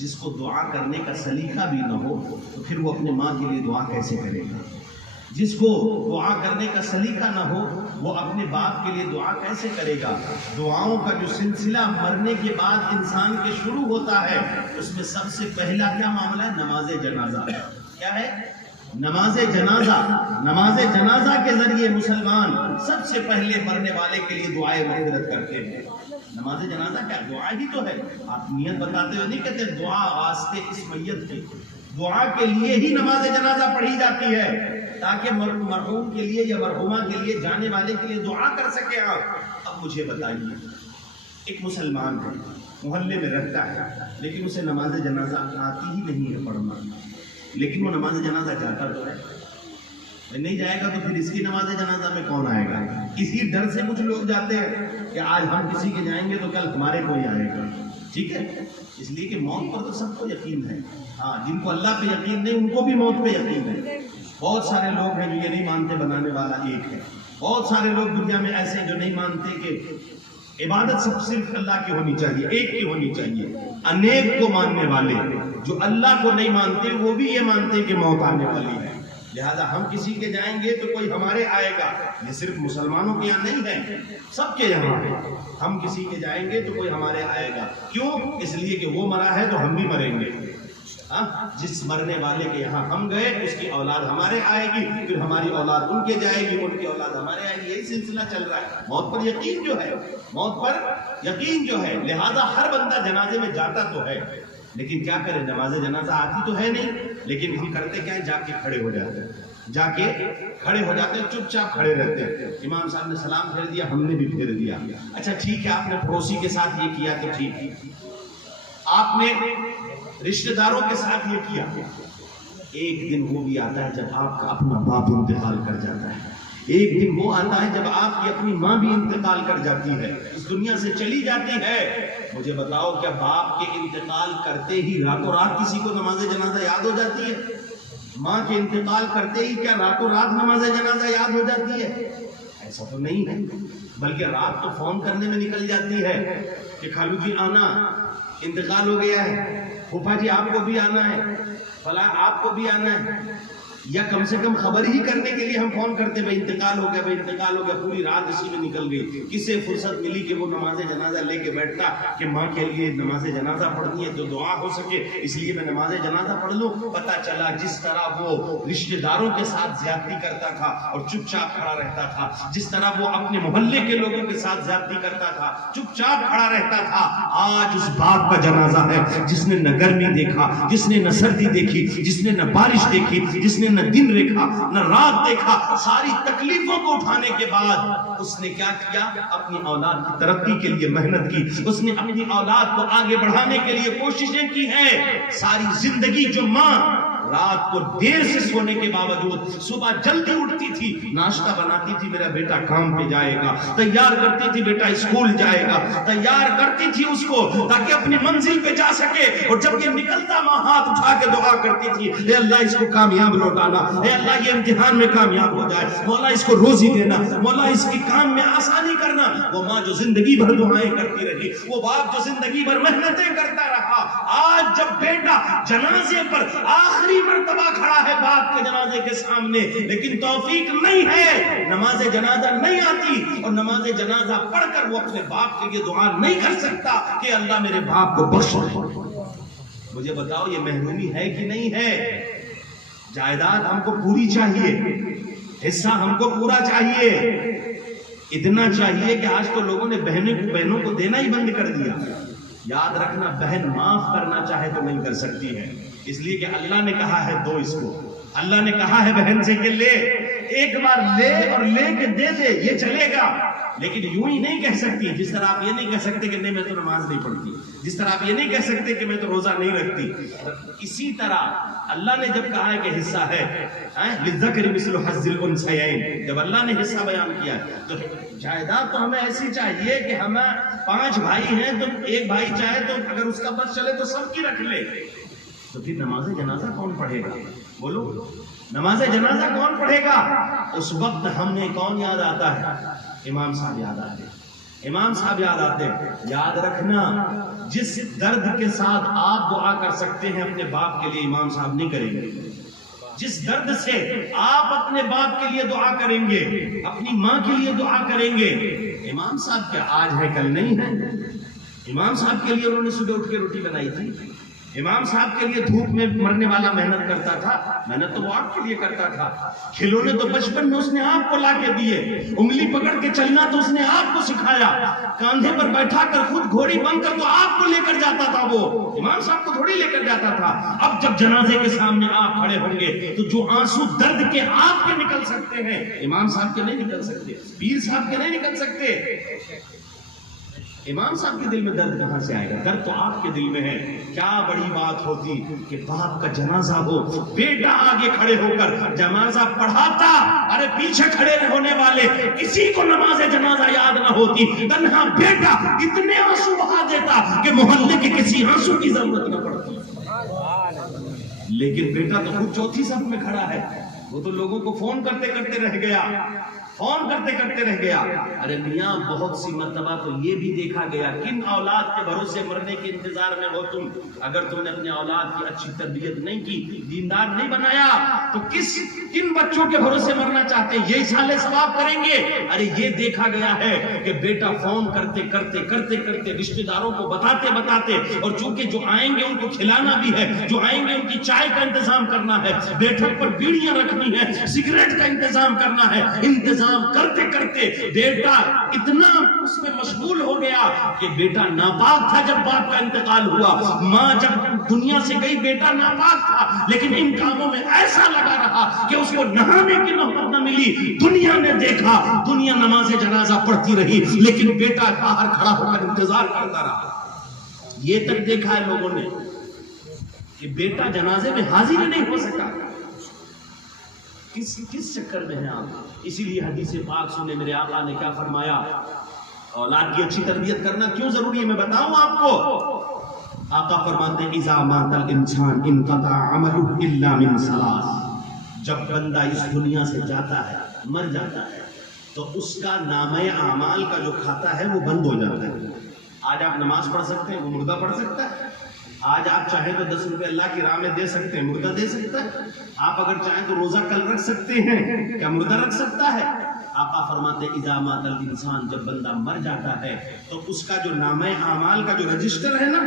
جس کو دعا کرنے کا سلیقہ بھی نہ ہو تو پھر وہ اپنے ماں کے لیے دعا کیسے کرے گا؟ جس کو دعا کرنے کا سلیقہ نہ ہو وہ اپنے باپ کے لیے دعا کیسے کرے گا؟ دعاؤں کا جو سلسلہ مرنے کے بعد انسان کے شروع ہوتا ہے اس میں سب سے پہلا کیا معاملہ ہے؟ نماز جنازہ۔ کیا ہے؟ نماز جنازہ۔ نماز جنازہ کے ذریعے مسلمان سب سے پہلے مرنے والے کے لیے دعائیں مغفرت کرتے ہیں۔ نماز جنازہ کیا دعا ہی تو ہے۔ آپ نیت بتاتے ہوئے نہیں کہتے دعا واسطے اس میت کی، دعا کے لیے ہی نماز جنازہ پڑھی جاتی ہے تاکہ مرحوم کے لیے یا مرحومہ کے لیے جانے والے کے لیے دعا کر سکے آپ۔ اب مجھے بتائیے، ایک مسلمان ہے، محلے میں رہتا ہے، لیکن اسے نماز جنازہ آتی ہی نہیں ہے پڑھنا، لیکن وہ نماز جنازہ جاتا تو ہے۔ نہیں جائے گا تو پھر اس کی نماز جنازہ میں کون آئے گا؟ اسی ڈر سے کچھ لوگ جاتے ہیں کہ آج ہم کسی کے جائیں گے تو کل ہمارے کوئی آئے گا۔ ٹھیک ہے، اس لیے کہ موت پر تو سب کو یقین ہے، ہاں جن کو اللہ پہ یقین نہیں ان کو بھی موت پہ یقین ہے۔ بہت سارے لوگ ہیں جو یہ نہیں مانتے بنانے والا ایک ہے، بہت سارے لوگ دنیا میں ایسے جو نہیں مانتے کہ عبادت سب صرف اللہ کی ہونی چاہیے، ایک کی ہونی چاہیے۔ انیک کو ماننے والے جو اللہ کو نہیں مانتے وہ بھی یہ مانتے کہ موت آنے والی ہے، لہذا ہم کسی کے جائیں گے تو کوئی ہمارے آئے گا۔ یہ صرف مسلمانوں کے یہاں نہیں ہے، سب کے یہاں ہے۔ ہم کسی کے جائیں گے تو کوئی ہمارے آئے گا، کیوں؟ اس لیے کہ وہ مرا ہے تو ہم بھی مریں گے۔ جس مرنے والے کے یہاں ہم گئے اس کی اولاد ہمارے آئے گی، پھر ہماری اولاد ان کے جائے گی، ان کی اولاد ہمارے آئے گی۔ یہی سلسلہ چل رہا ہے۔ موت پر یقین جو ہے، موت پر یقین جو ہے، لہذا ہر بندہ جنازے میں جاتا تو ہے، لیکن کیا کرے؟ نماز جنازہ آتی تو ہے نہیں، لیکن ہم کرتے کیا ہے؟ جا کے کھڑے ہو جاتے ہیں، جا کے کھڑے ہو جاتے ہیں، چپ چاپ کھڑے رہتے ہیں۔ امام صاحب نے سلام پھیر دیا، ہم نے بھی پھیر دیا۔ اچھا ٹھیک ہے، آپ نے پڑوسی کے ساتھ یہ کیا تو ٹھیک، آپ نے رشتہ داروں کے ساتھ یہ کیا۔ ایک دن وہ بھی آتا ہے جب آپ کا اپنا باپ انتقال کر جاتا ہے، ایک دن وہ آتا ہے جب آپ کی اپنی ماں بھی انتقال کر جاتی ہے، اس دنیا سے چلی جاتی ہے۔ مجھے بتاؤ کیا باپ کے انتقال کرتے ہی راتوں رات کسی کو نماز جنازہ یاد ہو جاتی ہے؟ ماں کے انتقال کرتے ہی کیا راتوں رات نماز جنازہ یاد ہو جاتی ہے؟ ایسا تو نہیں ہے، بلکہ رات تو فون کرنے میں نکل جاتی ہے کہ خالو جی آنا، انتقال ہو گیا ہے، پھوپھا جی آپ کو بھی آنا ہے، فلاں آپ کو بھی آنا ہے، یا کم سے کم خبر ہی کرنے کے لیے ہم فون کرتے بھائی انتقال ہو گیا، بھائی انتقال ہو گیا۔ پوری رات اسی میں نکل گئی، کسے فرصت ملی کہ وہ نماز جنازہ لے کے بیٹھتا کہ ماں کے لیے نماز جنازہ پڑھنی ہے تو دعا ہو سکے، اس لیے میں نماز جنازہ پڑھ لوں۔ پتہ چلا جس طرح وہ رشتہ داروں کے ساتھ زیادتی کرتا تھا اور چپ چاپ کھڑا رہتا تھا، جس طرح وہ اپنے محلے کے لوگوں کے ساتھ زیادتی کرتا تھا، چپ چاپ کھڑا رہتا تھا، آج اس باپ کا جنازہ ہے جس نے نہ گرمی دیکھا، جس نے نہ سردی دیکھی، جس نے نہ بارش دیکھی، جس نے نہ دن دیکھا نہ رات دیکھا، ساری تکلیفوں کو اٹھانے کے بعد اس نے کیا کیا؟ اپنی اولاد کی ترقی کے لیے محنت کی، اس نے اپنی اولاد کو آگے بڑھانے کے لیے کوششیں کی ہیں۔ ساری زندگی جو ماں رات کو دیر سے سونے کے باوجود صبح جلدی اٹھتی تھی، ناشتہ بناتی تھی، میرا بیٹا کام پہ جائے گا، تیار کرتی تھی بیٹا اسکول جائے گا، تیار کرتی تھی اس کو تاکہ اپنی منزل پہ جا سکے، اور جب یہ نکلتا ماں ہاتھ اٹھا کے دعا کرتی تھی، اے اللہ اس کو کامیاب لوٹانا، اے اللہ یہ امتحان میں کامیاب ہو جائے، مولا اس کو روزی دینا، مولا اس کی کام میں آسانی کرنا۔ وہ ماں جو زندگی بھر دعائیں کرتی رہی، وہ باپ جو زندگی بھر محنتیں کرتا رہا، آج جب بیٹا جنازے پر آخری مرتبہ کھڑا ہے باپ کے جنازے کے سامنے، لیکن توفیق نہیں ہے، نماز جنازہ نہیں آتی، اور نماز جنازہ پڑھ کر وہ اپنے باپ کے لیے دعا نہیں کر سکتا کہ اللہ میرے باپ کو بخش دے۔ مجھے بتاؤ یہ محرومی ہے کہ نہیں ہے؟ جائیداد ہم کو پوری چاہیے، حصہ ہم کو پورا چاہیے، اتنا چاہیے کہ آج تو لوگوں نے بہنوں کو دینا ہی بند کر دیا۔ یاد رکھنا بہن معاف کرنا چاہے تو نہیں کر سکتی ہے، اس لیے کہ اللہ نے کہا ہے دو اس کو، اللہ نے کہا ہے بہن سے کہ لے، ایک بار لے اور لے کے دے دے، یہ چلے گا، لیکن یوں ہی نہیں کہہ سکتی، جس طرح آپ یہ نہیں کہہ سکتے کہ نہیں میں تو نماز نہیں پڑھتی، جس طرح آپ یہ نہیں کہہ سکتے کہ میں تو روزہ نہیں رکھتی۔ اسی طرح اللہ نے جب کہا ہے کہ حصہ ہے، للذکر مثل حظ الانثیین، جب اللہ نے حصہ بیان کیا تو جائیداد تو ہمیں ایسی چاہیے کہ ہمیں 5 بھائی ہیں تو ایک بھائی چاہے تو اگر اس کا بس چلے تو سب کی رکھ لے، تو پھر نماز جنازہ کون پڑھے گا؟ بولو نماز جنازہ کون پڑھے گا؟ اس وقت ہمیں کون یاد آتا ہے؟ امام صاحب یاد آتے، امام صاحب یاد آتے۔ یاد رکھنا جس درد کے ساتھ آپ دعا کر سکتے ہیں اپنے باپ کے لیے امام صاحب نہیں کریں گے. جس درد سے آپ اپنے باپ کے لیے دعا کریں گے، اپنی ماں کے لیے دعا کریں گے، امام صاحب کیا آج ہے کل نہیں ہے؟ امام صاحب کے لیے انہوں نے صبح اٹھ کے روٹی بنائی تھی. امام صاحب کے لیے دھوپ میں مرنے والا محنت کرتا تھا. محنت تو وہ آپ کے لیے کرتا تھا. کھلونے تو بچپن میں اس نے آپ کو لا کے دیے. انگلی پکڑ کے چلنا تو اس نے آپ کو سکھایا. کاندھے پر بیٹھا کر خود گھوڑی بن کر تو آپ کو لے کر جاتا تھا. وہ امام صاحب کو تھوڑی لے کر جاتا تھا. اب جب جنازے کے سامنے آپ کھڑے ہوں گے تو جو آنسو درد کے آپ کے نکل سکتے ہیں، امام صاحب کے نہیں نکل سکتے، پیر صاحب کے نہیں نکل سکتے. امام صاحب کے دل میں درد کہاں سے آئے گا؟ درد تو آپ کے دل میں ہے. کیا بڑی بات ہوتی کہ باپ کا جنازہ ہو، بیٹا آگے کھڑے ہو کر جنازہ پڑھاتا. ارے پیچھے کھڑے ہونے والے کسی کو نماز جنازہ یاد نہ ہوتی، تنہا بیٹا اتنے آنسو بہا دیتا کہ محلے کے کسی آنسو کی ضرورت نہ پڑتی. لیکن بیٹا تو خود چوتھی صف میں کھڑا ہے. وہ تو لوگوں کو فون کرتے کرتے رہ گیا، فون کرتے کرتے رہ گیا. ارے میاں بہت سی مرتبہ تو یہ بھی دیکھا گیا کن اولاد کے بھروسے مرنے کے انتظار میں ہو تم. اگر تم نے اپنے اولاد کی اچھی تربیت نہیں کی، دیندار نہیں بنایا، تو کن بچوں کے بھروسے مرنا چاہتے ہیں؟ یہ سالے ثواب کریں گے. ارے یہ دیکھا گیا ہے کہ بیٹا فون کرتے کرتے کرتے کرتے رشتہ داروں کو بتاتے بتاتے، اور چونکہ جو آئیں گے ان کو کھلانا بھی ہے، جو آئیں گے ان کی چائے کا انتظام کرنا ہے، بیٹھک پر بیڑیاں رکھنی ہے، سگریٹ کا انتظام کرنا ہے، انتظام کرتے کرتے بیٹا اتنا اس میں مشغول ہو گیا کہ بیٹا ناپاک تھا جب باپ کا انتقال ہوا. ماں جب دنیا سے گئی بیٹا ناپاک تھا، لیکن ان کاموں میں ایسا لگا رہا کہ اس کو نہانے کی نوبت نہ ملی. دنیا نے دیکھا، دنیا نماز جنازہ پڑھتی رہی، لیکن بیٹا باہر کھڑا ہو کر انتظار کرتا رہا. یہ تک دیکھا ہے لوگوں نے کہ بیٹا جنازے میں حاضر نہیں ہو سکا. کس چکر میں ہیں آپ؟ اسی لیے حدیث پاک سنے میرے آقا نے کیا فرمایا. اولاد کی اچھی تربیت کرنا کیوں ضروری ہے میں بتاؤں آپ کو. آقا فرماتے ہیں اذا مات الانسان انقطع عمله الا من ثلاث. جب بندہ اس دنیا سے جاتا ہے، مر جاتا ہے، تو اس کا نامہ اعمال کا جو کھاتا ہے وہ بند ہو جاتا ہے. آج آپ نماز پڑھ سکتے ہیں، وہ مردہ پڑھ سکتا ہے. آج آپ چاہیں تو 10 روپے اللہ کی راہ میں دے سکتے ہیں، مردہ دے سکتا ہے. آپ اگر چاہیں تو روزہ کل رکھ سکتے ہیں، کیا مردہ رکھ سکتا ہے؟ آقا فرماتے اذا مات الانسان، جب بندہ مر جاتا ہے تو اس کا جو نامہ اعمال کا جو رجسٹر ہے نا،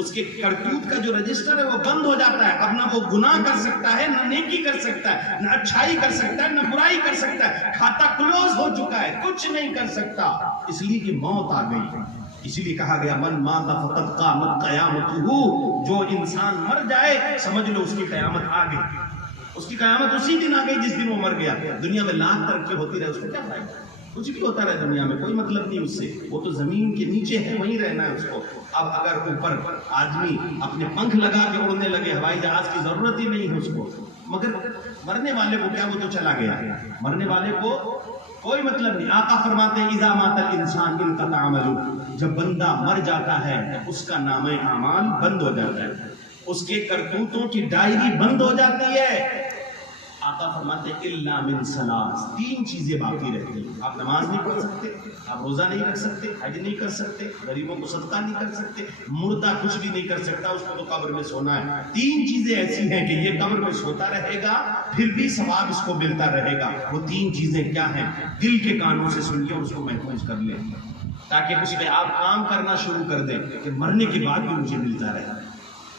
اس کے کرتوت کا جو رجسٹر ہے وہ بند ہو جاتا ہے. اب نہ وہ گناہ کر سکتا ہے، نہ نیکی کر سکتا ہے، نہ اچھائی کر سکتا ہے، نہ برائی کر سکتا ہے. کھاتا کلوز ہو چکا ہے، کچھ نہیں کر سکتا، اس لیے کہ موت آ گئی. اسی لیے کہا گیا من مات فقد قامت قیامتہ. جو انسان مر جائے سمجھ لو اس کی قیامت آ گئی. اس کی قیامت اسی دن آ گئی جس دن وہ مر گیا. دنیا میں لاکھ ترقی ہوتی رہے اس کو کیا فائدہ؟ کچھ بھی ہوتا رہے دنیا میں کوئی مطلب نہیں اس سے. وہ تو زمین کے نیچے ہے، وہیں رہنا ہے اس کو. اب اگر اوپر آدمی اپنے پنکھ لگا کے اڑنے لگے، ہوائی جہاز کی ضرورت ہی نہیں ہے اس کو. مگر مرنے والے کو کیا، وہ تو چلا گیا. مرنے والے کو کوئی مطلب نہیں. آقا فرماتے ہیں اذا مات الانسان انقطع عمله. جب بندہ مر جاتا ہے تو اس کا نامہ اعمال بند ہو جاتا ہے، اس کے کرتوتوں کی ڈائری بند ہو جاتی ہے. آقا فرماتے ہیں الا من ثلاث. 3 چیزیں باقی رہتی ہیں. آپ نماز نہیں پڑھ سکتے، آپ روزہ نہیں رکھ سکتے، حج نہیں کر سکتے، غریبوں کو صدقہ نہیں کر سکتے، مردہ کچھ بھی نہیں کر سکتا، اس کو تو قبر میں سونا ہے. 3 چیزیں ایسی ہیں کہ یہ قبر میں سوتا رہے گا پھر بھی ثواب اس کو ملتا رہے گا. وہ 3 چیزیں کیا ہیں؟ دل کے کانوں سے سنیے اور اس کو محفوظ کر لیں تاکہ اس پہ آپ کام کرنا شروع کر دیں کہ مرنے کے بعد بھی مجھے ملتا رہے.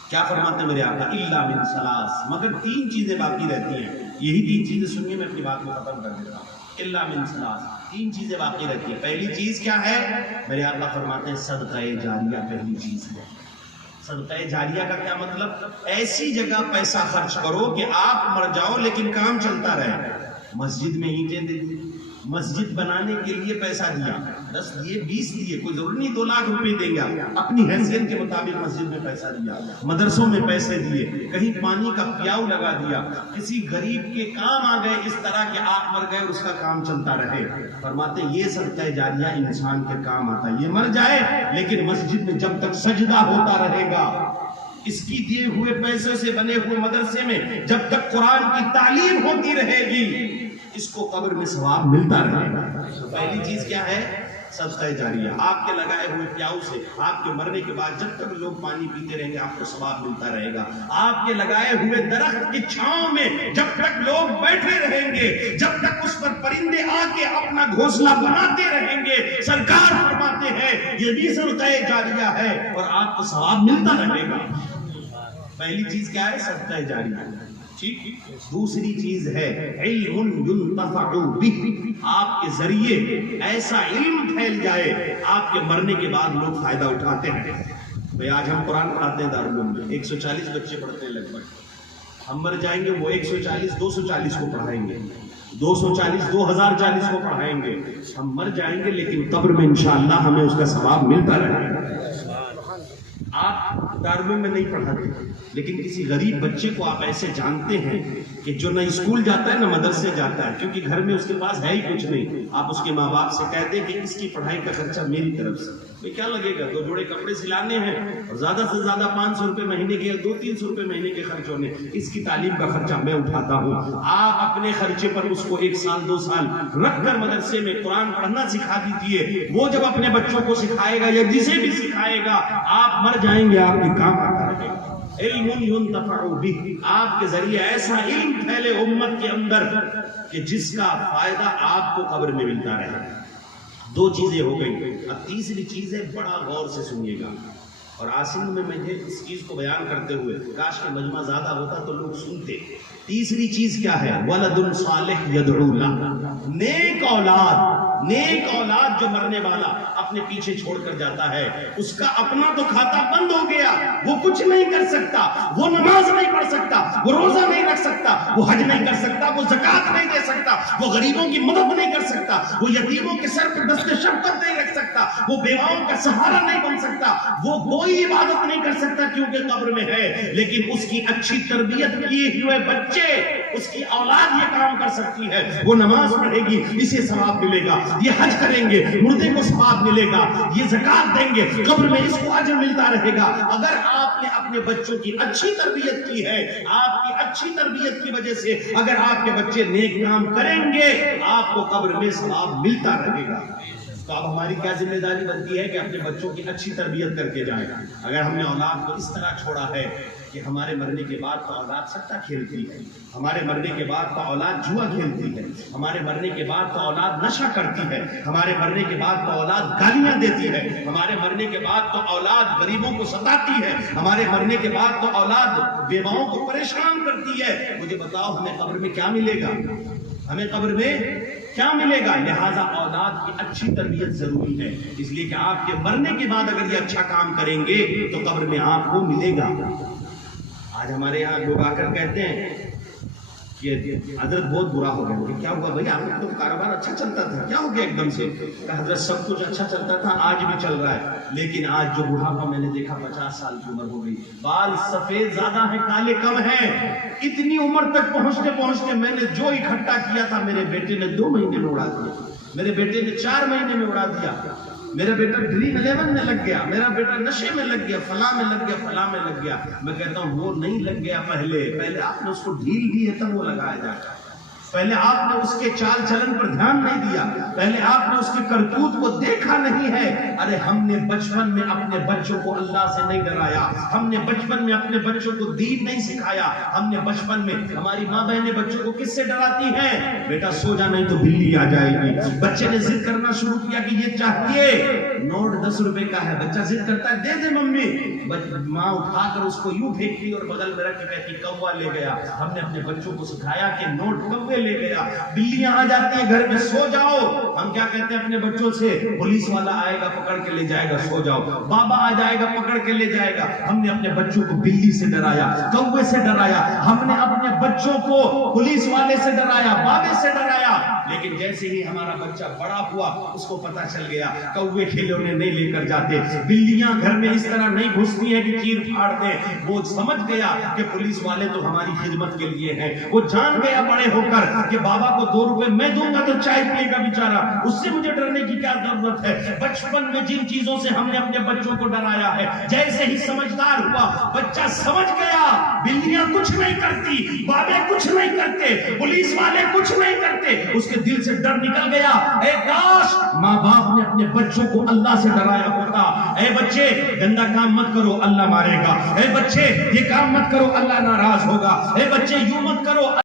کیا فرماتے ہیں میرے آقا؟ الا من ثلاث. مگر 3 چیزیں باقی رہتی ہیں. یہی 3 چیزیں سنیے، میں اپنی بات کو ختم کر دیتا ہوں. الا من ثلاث. 3 چیزیں باقی رہتی ہیں. پہلی چیز کیا ہے؟ میرے آقا فرماتے ہیں صدقہ جاریہ پہلی چیز ہے. صدقہ جاریہ کا کیا مطلب؟ ایسی جگہ پیسہ خرچ کرو کہ آپ مر جاؤ لیکن کام چلتا رہے. مسجد میں اینٹیں دے دی، مسجد بنانے کے لیے پیسہ دیا، 10 دیے 20 دیے، کوئی ضروری نہیں 2 لاکھ روپے دے گا، اپنی حیثیت کے مطابق مسجد میں پیسہ دیا، مدرسوں میں پیسے دیے، کہیں پانی کا پیاؤ لگا دیا، کسی غریب کے کام آ گئے اس طرح کہ آپ مر گئے اور اس کا کام چلتا رہے. فرماتے یہ صدقہ جاریہ انسان کے کام آتا ہے. یہ مر جائے لیکن مسجد میں جب تک سجدہ ہوتا رہے گا، اس کی دیے ہوئے پیسے سے بنے ہوئے مدرسے میں جب تک قرآن کی تعلیم ہوتی رہے گی، اس کو قبر میں ثواب ملتا رہے گا. پہلی چیز کیا ہے؟ صدقہ جاریہ، آپ کے لگائے ہوئے پیاؤ سے آپ کے مرنے کے بعد جب تک لوگ پانی پیتے رہیں گے آپ کو ثواب ملتا رہے گا۔ آپ کے لگائے ہوئے درخت کی چھاؤں میں جب تک لوگ بیٹھے رہیں گے، جب تک اس پر پرندے آ کے اپنا گھونسلہ بناتے رہیں گے، سرکار فرماتے ہیں یہ بھی صدقہ جاریہ ہے اور آپ کو ثواب ملتا رہے گا۔ پہلی چیز کیا ہے؟ صدقہ جاریہ۔ ٹھیک، دوسری چیز ہے علم ينتفع به، آپ کے ذریعے ایسا علم پھیل جائے آپ کے مرنے کے بعد لوگ فائدہ اٹھاتے ہیں۔ بھئی آج ہم قرآن پڑھاتے ہیں دارالعلوم میں، 140 بچے پڑھتے ہیں لگ بھگ، ہم مر جائیں گے وہ 140 240 کو پڑھائیں گے، 240 2040 کو پڑھائیں گے، ہم مر جائیں گے لیکن قبر میں انشاءاللہ ہمیں اس کا ثواب ملتا رہے گا۔ آپ دارالعلوم میں نہیں پڑھاتے لیکن کسی غریب بچے کو آپ ایسے جانتے ہیں کہ جو نہ اسکول جاتا ہے نہ مدرسے جاتا ہے، کیونکہ گھر میں اس کے پاس ہے ہی کچھ نہیں، آپ اس کے ماں باپ سے کہہ دیں کہ اس کی پڑھائی کا خرچہ میری طرف سے، کیا لگے گا؟ 2 جوڑے کپڑے سلانے ہیں اور زیادہ سے زیادہ 500 روپے مہینے کے یا 200-300 روپے مہینے کے خرچ ہونے، اس کی تعلیم کا خرچہ میں اٹھاتا ہوں۔ آپ اپنے خرچے پر اس کو 1 سال 2 سال رکھ کر مدرسے میں قرآن پڑھنا سکھا دیجیے، وہ جب اپنے بچوں کو سکھائے گا یا جسے بھی سکھائے گا آپ مر جائیں گے آپ کے کام آتا رہے گا۔ علم ينتفع به، آپ کے ذریعے ایسا علم پھیلے امت کے اندر کہ جس کا فائدہ آپ کو قبر میں ملتا رہے۔ 2 چیزیں ہو گئی، اب تیسری چیز ہے، بڑا غور سے سنیے گا، اور آسن میں مجھے اس چیز کو بیان کرتے ہوئے کاش کہ مجمع زیادہ ہوتا تو لوگ سنتے۔ تیسری چیز کیا ہے؟ ولد صالح يدعو له، نیک اولاد، نیک اولاد جو مرنے والا اپنے پیچھے چھوڑ کر جاتا ہے، اس کا اپنا تو کھاتا بند ہو گیا، وہ کچھ نہیں کر سکتا، وہ نماز نہیں پڑھ سکتا، وہ روزہ نہیں رکھ سکتا، وہ حج نہیں کر سکتا، وہ زکوٰۃ نہیں دے سکتا، وہ غریبوں کی مدد نہیں کر سکتا، وہ یتیموں کے سر پر دست شفقت نہیں رکھ سکتا، وہ بیواؤں کا سہارا نہیں بن سکتا، وہ کوئی عبادت نہیں کر سکتا کیونکہ قبر میں ہے، لیکن اس کی اچھی تربیت کیے ہوئے بچے، اس کی اولاد یہ کام کر سکتی ہے، وہ نماز پڑھے گی اسے ثواب ملے گا، یہ حج کریں گے مردے کو ثواب ملے گا، یہ زکوٰۃ دیں گے قبر میں اس کو اجر ملتا رہے گا۔ اگر آپ نے اپنے بچوں کی اچھی تربیت کی ہے، آپ کی اچھی تربیت کی وجہ سے اگر آپ کے بچے نیک کام کریں گے آپ کو قبر میں ثواب ملتا رہے گا۔ تو اب ہماری کیا ذمہ داری بنتی ہے کہ اپنے بچوں کی اچھی تربیت کر کے جائیں۔ اگر ہم نے اولاد کو اس طرح چھوڑا ہے کہ ہمارے مرنے کے بعد تو اولاد سٹہ کھیلتی ہے، ہمارے مرنے کے بعد تو اولاد جوا کھیلتی ہے، ہمارے مرنے کے بعد تو اولاد نشہ کرتی ہے، ہمارے مرنے کے بعد تو اولاد گالیاں دیتی ہے، ہمارے مرنے کے بعد تو اولاد غریبوں کو ستاتی ہے، ہمارے مرنے کے بعد تو اولاد بیواؤں کو پریشان کرتی ہے، مجھے بتاؤ ہمیں قبر میں کیا ملے گا؟ ہمیں قبر میں کیا ملے گا؟ لہٰذا اولاد کی اچھی تربیت ضروری ہے، اس لیے کہ آپ کے مرنے کے بعد اگر یہ اچھا کام کریں گے تو قبر میں آپ کو ملے گا۔ آج ہمارے یہاں لوگ آ کر کہتے ہیں کہ حضرت بہت برا ہو گیا، کیا ہوا بھائی؟ آپ کا تو کاروبار اچھا چلتا تھا، کیا ہو گیا ایک دم سے؟ حضرت سب کچھ اچھا چلتا تھا، آج بھی چل رہا ہے، لیکن آج جو بڑھاپا میں نے دیکھا 50 سال کی عمر ہو گئی، بال سفید زیادہ ہیں کالے کم ہیں، اتنی عمر تک پہنچتے پہنچتے میں نے جو اکٹھا کیا تھا میرے بیٹے نے 2 مہینے میں اڑا دیا، میرے بیٹے نے 4 مہینے میں اڑا دیا، میرا بیٹا ڈریم 11 میں لگ گیا، میرا بیٹا نشے میں لگ گیا، فلاں میں لگ گیا، فلاں میں لگ گیا۔ میں کہتا ہوں وہ نہیں لگ گیا، پہلے آپ نے اس کو ڈھیل دی ہے تب وہ لگایا جاتا ہے، پہلے آپ نے اس کے چال چلن پر دھیان نہیں دیا، پہلے آپ نے اس کی کرتوت کو دیکھا نہیں ہے۔ ارے ہم نے بچپن میں اپنے بچوں کو اللہ سے نہیں ڈرایا، ہم نے بچپن میں اپنے بچوں کو دین نہیں سکھایا، ہم نے بچپن میں ہماری ماں بہنیں بچوں کو کس سے ڈراتی ہیں؟ بیٹا سو جا نہیں تو بلی آ جائے گی۔ بچے نے ضد کرنا شروع کیا کہ یہ چاہیے، نوٹ 10 روپے کا ہے، بچہ ضد کرتا ہے دے دے ممی، ماں اٹھا کر اس کو یوں پھینکتی اور بغل میں رکھ کے کہتی کوا لے گیا۔ ہم نے اپنے بچوں کو سکھایا کہ نوٹ کوے لے گیا، بلیاں آ جاتی ہیں گھر میں سو جاؤ، ہم کیا کہتے ہیں اپنے بچوں سے؟ پولیس والا آئے گا پکڑ کے لے جائے گا، سو جاؤ، بابا آ جائے گا پکڑ کے لے جائے گا۔ ہم نے اپنے بچوں کو بلی سے ڈرایا، کوے سے ڈرایا، ہم نے اپنے بچوں کو پولیس والے سے ڈرایا، بابے سے ڈرایا، لیکن جیسے ہی ہمارا بچہ بڑا ہوا اس کو پتا چل گیا کوے کھلونے نہیں لے کر جاتے، بلیاں گھر میں اس طرح نہیں گھس گھسنی ہے کہ چیر پھاڑ دیں. وہ سمجھ گیا کہ پولیس والے تو ہماری خدمت کے لیے ہیں. وہ جان گیا بڑے ہو کر کہ بابا کو 2 روپے میں دوں گا تو چائے پیے گا بیچارہ, اس سے مجھے ڈرنے کی کیا ضرورت ہے. بچپن میں جن چیزوں سے ہم نے اپنے بچوں کو ڈرایا ہے, جیسے ہی سمجھدار ہوا بچہ سمجھ گیا بلیاں کچھ نہیں کرتی, بابے کچھ نہیں کرتے, پولیس والے کچھ نہیں کرتے, اس کے دل سے ڈر نکل گیا. اے کاش ماں باپ نے اپنے بچوں کو اللہ سے ڈرایا ہوتا. اے بچے گندا کام مت کرو اللہ مارے گا, اے بچے یہ کام مت کرو اللہ ناراض ہوگا, اے بچے یوں مت کرو